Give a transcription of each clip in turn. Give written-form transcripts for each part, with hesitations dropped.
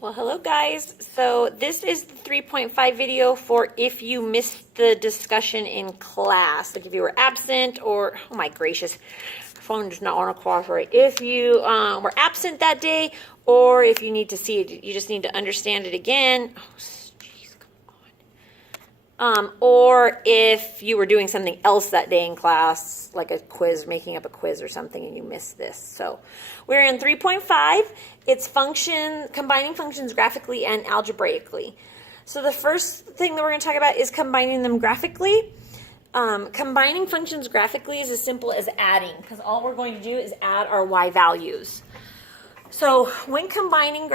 Well, hello guys. So this is the 3.5 video for if you missed the discussion in class, like if you were absent or, oh my gracious, phone does not want to cooperate. If you were absent that day, or if you need to see it, you just need to understand it again. Oh, jeez, come on. Or if you were doing something else that day in class, like a quiz, making up a quiz or something, and you missed this. So we're in 3.5. It's combining functions graphically and algebraically. So the first thing that we're going to talk about is combining them graphically. Combining functions graphically is as simple as adding, because all we're going to do is add our y values. So when combining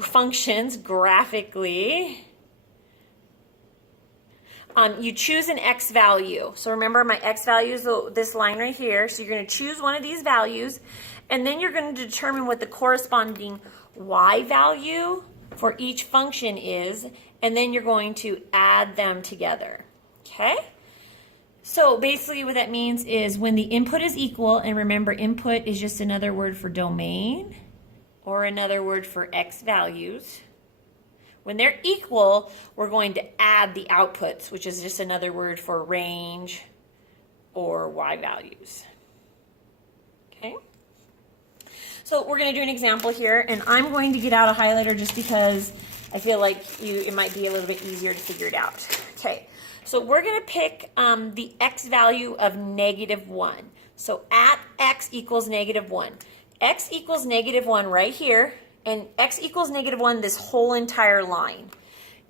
functions graphically, you choose an x value. So remember, my x value is this line right here. So you're going to choose one of these values, and then you're going to determine what the corresponding y value for each function is, and then you're going to add them together. Okay? So basically what that means is when the input is equal, and remember input is just another word for domain or another word for x values. When they're equal, we're going to add the outputs, which is just another word for range or y values. Okay? So we're going to do an example here, and I'm going to get out a highlighter just because I feel like it might be a little bit easier to figure it out. Okay, so we're going to pick the x value of -1. So at x equals -1. X equals -1 right here. And x equals -1 this whole entire line.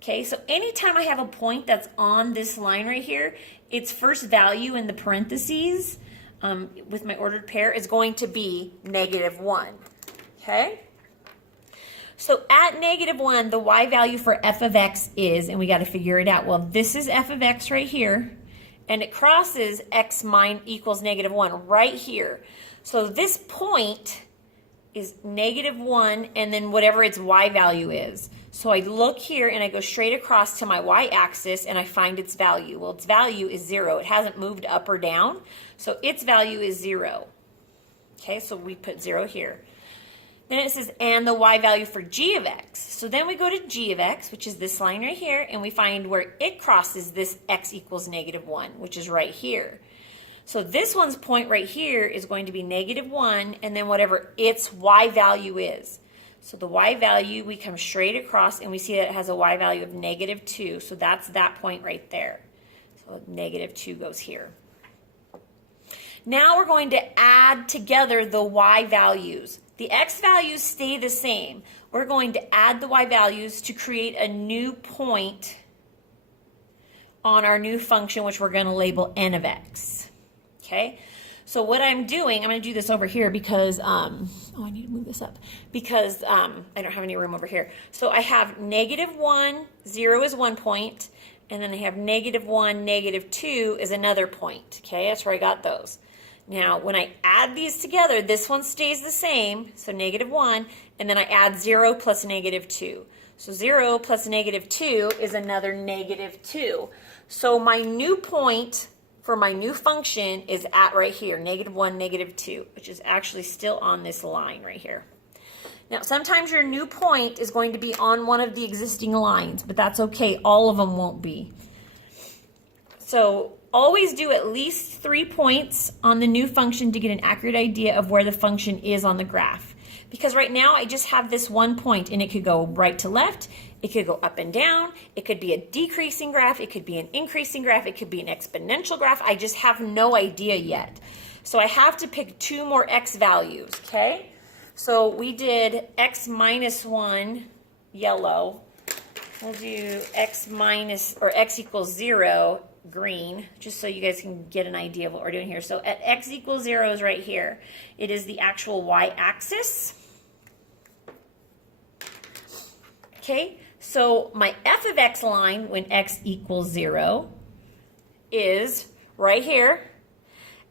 Okay, so anytime I have a point that's on this line right here, its first value in the parentheses with my ordered pair is going to be -1. Okay? So at -1, the y value for f of x is, and we got to figure it out. Well, this is f of x right here, and it crosses x equals -1 right here. So this point is -1 and then whatever its y value is. So I look here and I go straight across to my y-axis and I find its value. Well, its value is 0. It hasn't moved up or down, so its value is 0. Okay, so we put 0 here. Then it says, and the y value for g of x. So then we go to g of x, which is this line right here, and we find where it crosses this x equals -1, which is right here. So this one's point right here is going to be -1 and then whatever its y value is. So the y value, we come straight across and we see that it has a y value of -2. So that's that point right there. So -2 goes here. Now we're going to add together the y values. The x values stay the same. We're going to add the y values to create a new point on our new function, which we're going to label n of x. Okay, so what I'm doing, I'm going to do this over here because, oh, I need to move this up, because I don't have any room over here. So I have -1, 0 is one point, and then I have -1, -2 is another point. Okay, that's where I got those. Now, when I add these together, this one stays the same, so -1, and then I add 0 plus -2. So 0 plus -2 is another -2. So my new point for my new function is at right here, -1, -2, which is actually still on this line right here. Now, sometimes your new point is going to be on one of the existing lines, but that's okay. All of them won't be. So always do at least 3 points on the new function to get an accurate idea of where the function is on the graph. Because right now I just have this one point, and it could go right to left, it could go up and down, it could be a decreasing graph, it could be an increasing graph, it could be an exponential graph. I just have no idea yet. So I have to pick 2 more x values, okay? So we did x -1 yellow. We'll do x equals 0 green, just so you guys can get an idea of what we're doing here. So at x equals 0 is right here. It is the actual y-axis. Okay, so my f of x line when x equals 0 is right here,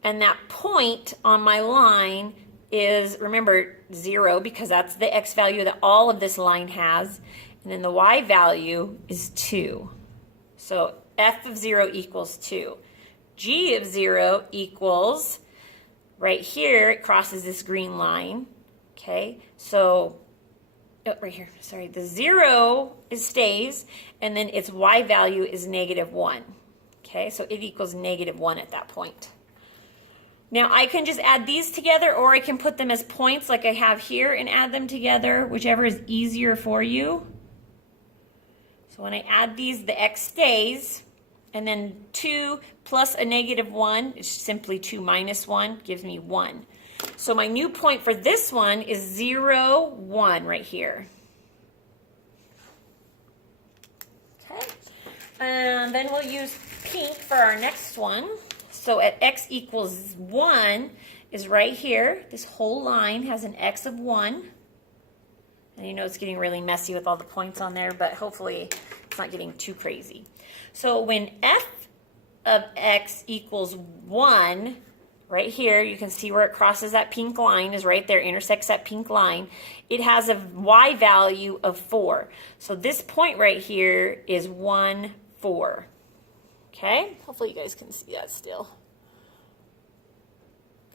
and that point on my line is, remember, 0 because that's the x value that all of this line has, and then the y value is 2. So f of 0 equals 2. G of 0 equals, right here, it crosses this green line. Okay, so oh, right here, sorry, the 0 stays, and then its y value is -1. Okay, so it equals -1 at that point. Now I can just add these together, or I can put them as points like I have here and add them together, whichever is easier for you. So when I add these, the x stays, and then 2 plus a -1 is simply 2 minus 1, gives me 1. So my new point for this one is 0, 1 right here. Okay, and then we'll use pink for our next one. So at x equals 1 is right here. This whole line has an x of 1. And you know it's getting really messy with all the points on there, but hopefully it's not getting too crazy. So when f of x equals 1, right here, you can see where it crosses that pink line, is right there, intersects that pink line. It has a y value of 4. So this point right here is 1, 4. Okay, hopefully you guys can see that still.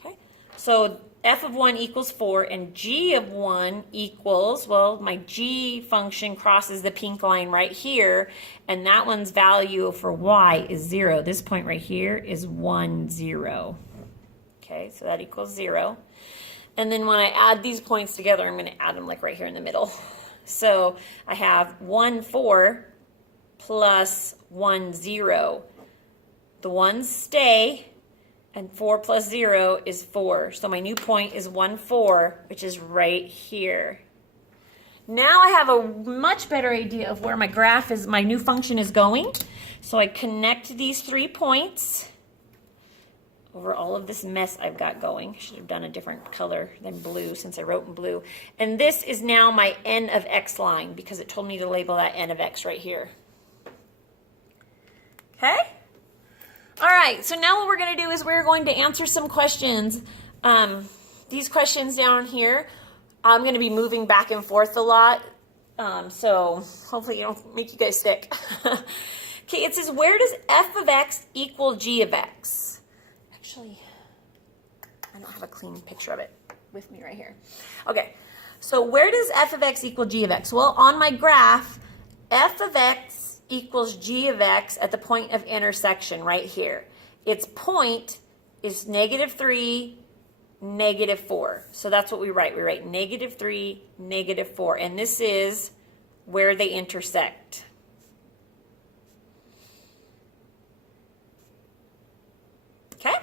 Okay, so f of 1 equals 4, and g of 1 equals, well, my g function crosses the pink line right here, and that one's value for y is 0. This point right here is 1, 0. Okay, so that equals 0. And then when I add these points together, I'm going to add them like right here in the middle. So I have 1, 4 plus 1, 0. The 1s stay, and 4 plus 0 is 4. So my new point is 1, 4, which is right here. Now I have a much better idea of where my graph is, my new function is going. So I connect these 3 points over all of this mess I've got going. I should have done a different color than blue since I wrote in blue. And this is now my n of x line, because it told me to label that n of x right here. Okay? All right, so now what we're going to do is we're going to answer some questions. These questions down here, I'm going to be moving back and forth a lot, so hopefully it don't make you guys sick. Okay, it says, where does f of x equal g of x? Actually, I don't have a clean picture of it with me right here. Okay, so where does f of x equal g of x? Well, on my graph, f of x equals g of x at the point of intersection right here. Its point is -3, -4. So that's what we write. We write -3, -4. And this is where they intersect. Okay?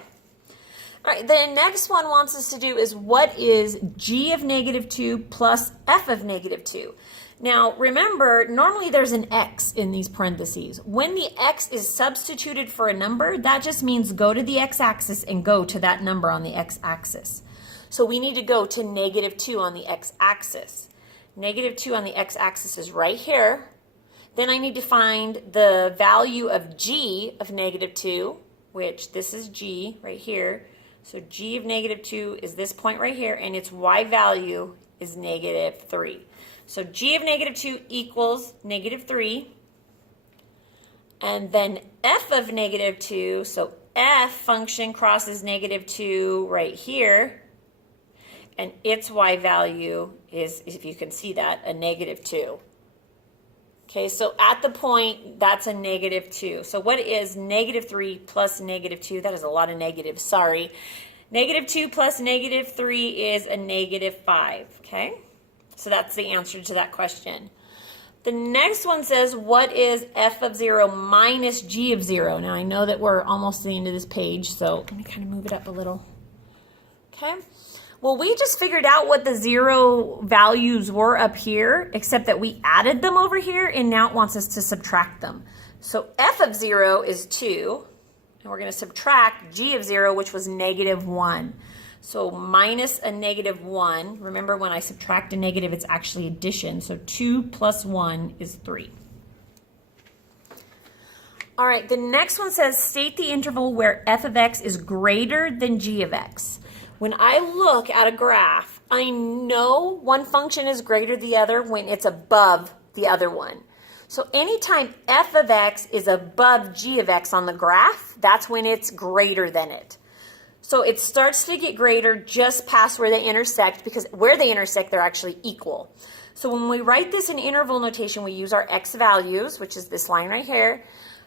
All right, the next one wants us to do is, what is g of -2 plus f of -2? Now, remember, normally there's an x in these parentheses. When the x is substituted for a number, that just means go to the x-axis and go to that number on the x-axis. So we need to go to -2 on the x-axis. -2 on the x-axis is right here. Then I need to find the value of g of -2, which this is g right here. So g of -2 is this point right here, and its y value is -3. So g of -2 equals -3. And then f of -2, so f function crosses -2 right here. And its y value is, if you can see that, a -2. Okay, so at the point, that's a -2. So what is -3 plus -2? That is a lot of negatives, sorry. -2 plus -3 is a -5, okay? So that's the answer to that question. The next one says, what is f of 0 minus g of 0? Now I know that we're almost to the end of this page, so let me kind of move it up a little. Okay. Well, we just figured out what the 0 values were up here, except that we added them over here, and now it wants us to subtract them. So f of 0 is 2, and we're going to subtract g of 0, which was -1. So minus a -1. Remember, when I subtract a negative, it's actually addition. So 2 plus 1 is 3. All right, the next one says, state the interval where f of x is greater than g of x. When I look at a graph, I know one function is greater than the other when it's above the other one. So anytime f of x is above g of x on the graph, that's when it's greater than it. So it starts to get greater just past where they intersect, because where they intersect, they're actually equal. So when we write this in interval notation, we use our x values, which is this line right here.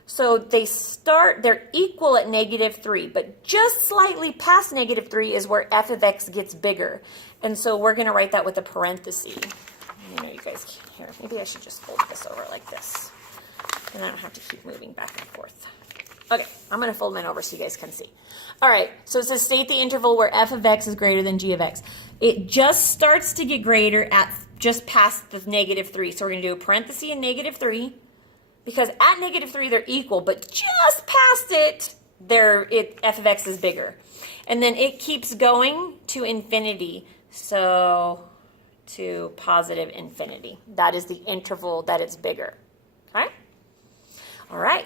So they're equal at -3, but just slightly past -3 is where f of x gets bigger. And so we're going to write that with a parenthesis. I know you guys can't hear. Maybe I should just fold this over like this. And I don't have to keep moving back and forth. Okay, I'm going to fold mine over so you guys can see. All right, so it says state the interval where f of x is greater than g of x. It just starts to get greater at just past the -3. So we're going to do a parenthesis and -3, because at -3 they're equal, but just past it, f of x is bigger. And then it keeps going to infinity, so to positive infinity. That is the interval that it's bigger. Okay? All right.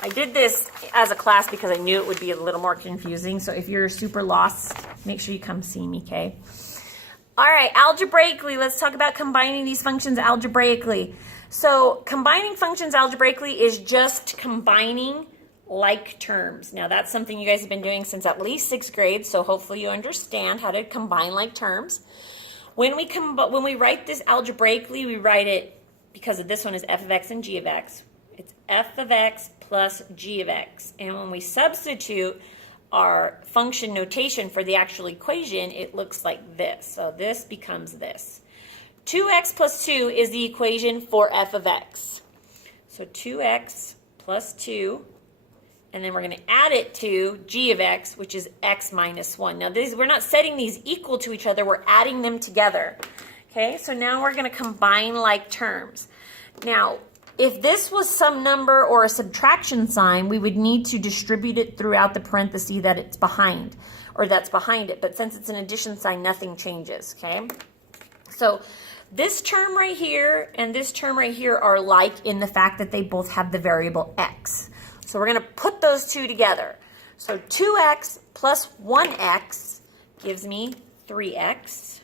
I did this as a class because I knew it would be a little more confusing. So if you're super lost, make sure you come see me, okay? All right, algebraically, let's talk about combining these functions algebraically. So combining functions algebraically is just combining like terms. Now that's something you guys have been doing since at least 6th grade, so hopefully you understand how to combine like terms. When we write this algebraically, we write it, because of this one is f of x and g of x, it's f of x plus g of x. And when we substitute our function notation for the actual equation, it looks like this. So this becomes this. 2x plus 2 is the equation for f of x. So 2x plus 2, and then we're going to add it to g of x, which is x minus 1. Now we're not setting these equal to each other, we're adding them together. Okay, so now we're going to combine like terms. Now, if this was some number or a subtraction sign, we would need to distribute it throughout the parenthesis that it's behind, or that's behind it. But since it's an addition sign, nothing changes, okay? So this term right here and this term right here are like in the fact that they both have the variable x. So we're going to put those two together. So 2x plus 1x gives me 3x.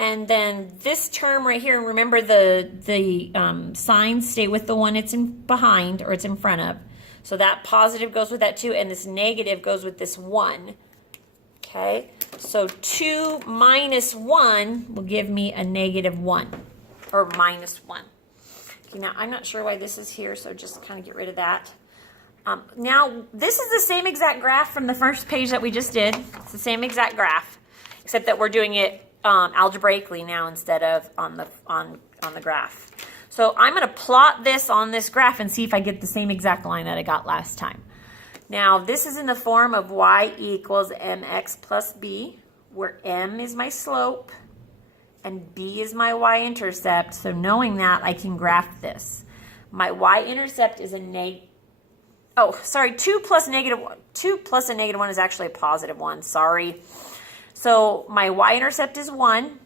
And then this term right here, remember the signs stay with the one it's behind or it's in front of. So that positive goes with that 2, and this negative goes with this 1. Okay, so 2 minus 1 will give me a -1, or minus 1. Okay, now I'm not sure why this is here, so just kind of get rid of that. Now, this is the same exact graph from the first page that we just did. It's the same exact graph, except that we're doing it algebraically now instead of on the graph. So I'm going to plot this on this graph and see if I get the same exact line that I got last time. Now this is in the form of y equals mx plus b, where m is my slope and b is my y-intercept. So knowing that, I can graph this. My y-intercept is a 2 plus a -1 is actually a +1. Sorry. So my y-intercept is 1,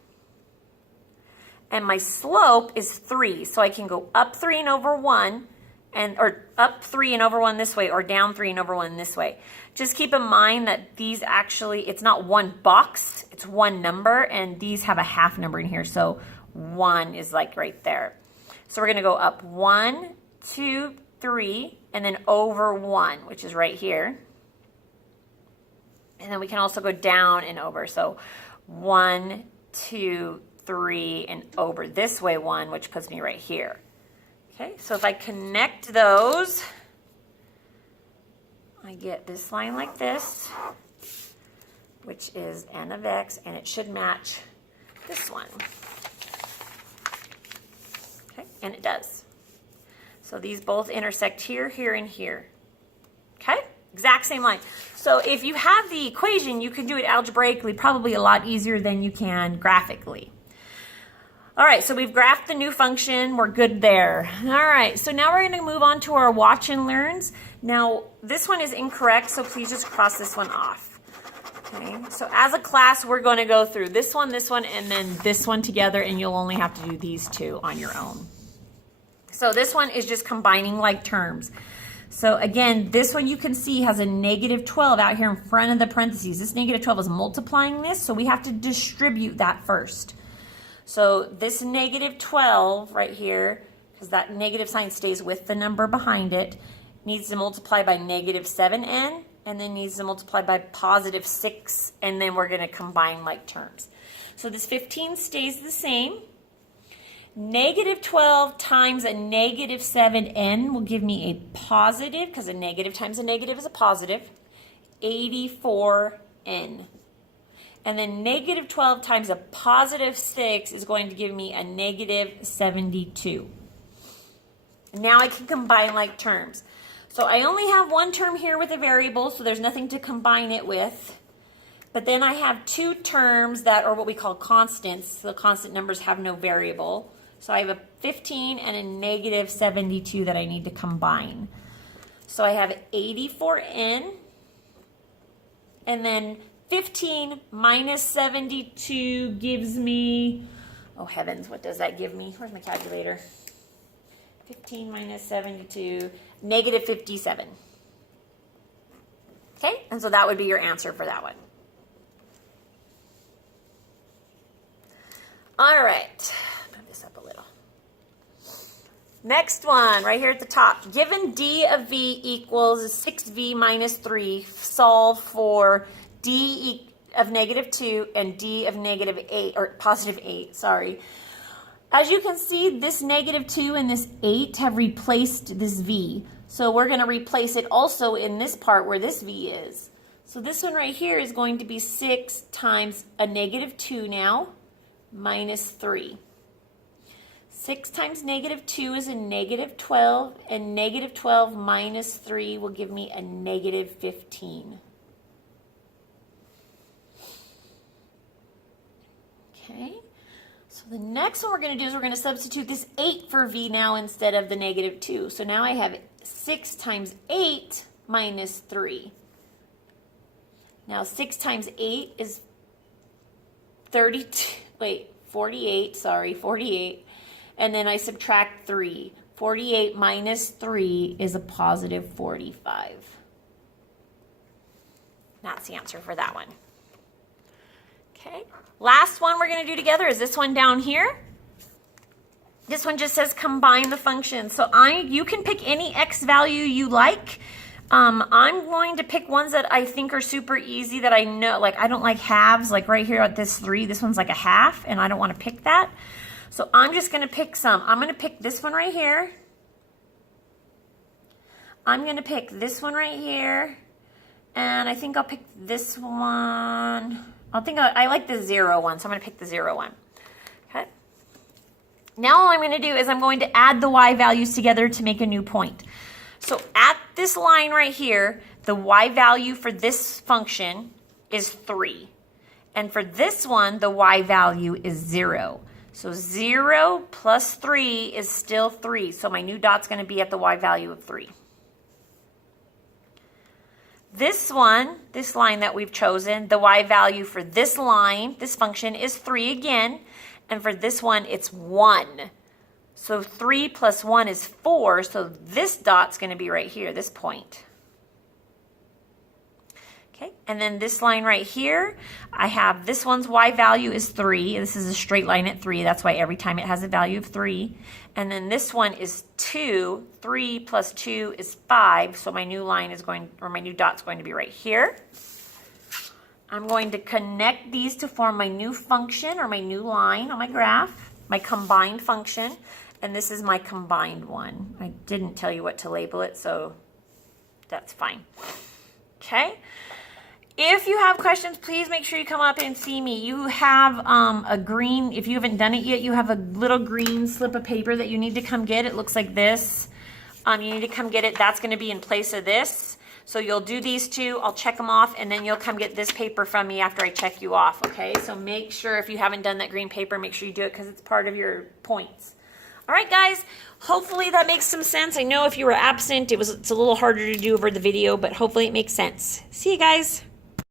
and my slope is 3. So I can go up 3 and over 1, or up 3 and over 1 this way, or down 3 and over 1 this way. Just keep in mind that these actually, it's not one box, it's one number, and these have a half number in here. So 1 is like right there. So we're going to go up 1, 2, 3, and then over 1, which is right here. And then we can also go down and over. So 1, 2, 3, and over this way 1, which puts me right here. Okay, so if I connect those, I get this line like this, which is n of x, and it should match this one. Okay, and it does. So these both intersect here, here, and here. Okay? Exact same line. So if you have the equation, you can do it algebraically, probably a lot easier than you can graphically. All right, so we've graphed the new function. We're good there. All right, so now we're going to move on to our watch and learns. Now, this one is incorrect, so please just cross this one off. Okay, so as a class, we're going to go through this one, and then this one together, and you'll only have to do these two on your own. So this one is just combining like terms. So again, this one you can see has a -12 out here in front of the parentheses. This -12 is multiplying this, so we have to distribute that first. So this -12 right here, because that negative sign stays with the number behind it, needs to multiply by negative 7n, and then needs to multiply by positive 6, and then we're going to combine like terms. So this 15 stays the same. Negative 12 times a negative 7n will give me a positive, because a negative times a negative is a positive, 84n. And then negative 12 times a positive 6 is going to give me a negative 72. Now I can combine like terms. So I only have one term here with a variable, so there's nothing to combine it with. But then I have two terms that are what we call constants. The constant numbers have no variable. So I have a 15 and a negative 72 that I need to combine. So I have 84n, and then 15 minus 72 gives me, oh heavens, what does that give me? Where's my calculator? 15 minus 72, negative 57. Okay, and so that would be your answer for that one. All right, move this up a little. Next one, right here at the top. Given d of v equals 6v minus 3, solve for d of negative 2 and d of negative 8, or positive 8, sorry. As you can see, this negative 2 and this 8 have replaced this v. So we're going to replace it also in this part where this v is. So this one right here is going to be 6 times a negative 2 now, minus 3. 6 times negative 2 is a negative 12, and negative 12 minus 3 will give me a negative 15. Okay, so the next one we're going to do is we're going to substitute this 8 for v now instead of the negative 2. So now I have 6 times 8 minus 3. Now 6 times 8 is 48, sorry, 48. And then I subtract 3. 48 minus 3 is a positive 45. That's the answer for that one. Okay, last one we're going to do together is this one down here. This one just says combine the functions. So you can pick any x value you like. I'm going to pick ones that I think are super easy that I know, like I don't like halves, like right here at this 3, this one's like a half, and I don't want to pick that. So I'm just going to pick some. I'm going to pick this one right here. I'm going to pick this one right here. And I think I'll pick this one. I like the 0 one, so I'm going to pick the 0 one. Okay. Now all I'm going to do is I'm going to add the y values together to make a new point. So at this line right here, the y value for this function is 3. And for this one, the y value is 0. So 0 plus 3 is still 3. So my new dot's going to be at the y value of 3. This one, this line that we've chosen, the y value for this line, this function, is 3 again. And for this one, it's 1. So 3 plus 1 is 4. So this dot's going to be right here, this point. Okay, and then this line right here, I have this one's y value is 3. This is a straight line at 3. That's why every time it has a value of 3. And then this one is 2. 3 plus 2 is 5. So my new line is going, or my new dot's going to be right here. I'm going to connect these to form my new function or my new line on my graph, my combined function. And this is my combined one. I didn't tell you what to label it, so that's fine. Okay. If you have questions, please make sure you come up and see me. You have a green, if you haven't done it yet, you have a little green slip of paper that you need to come get. It looks like this. You need to come get it. That's going to be in place of this. So you'll do these two. I'll check them off, and then you'll come get this paper from me after I check you off, okay? So make sure if you haven't done that green paper, make sure you do it because it's part of your points. All right, guys, hopefully that makes some sense. I know if you were absent, it's a little harder to do over the video, but hopefully it makes sense. See you guys.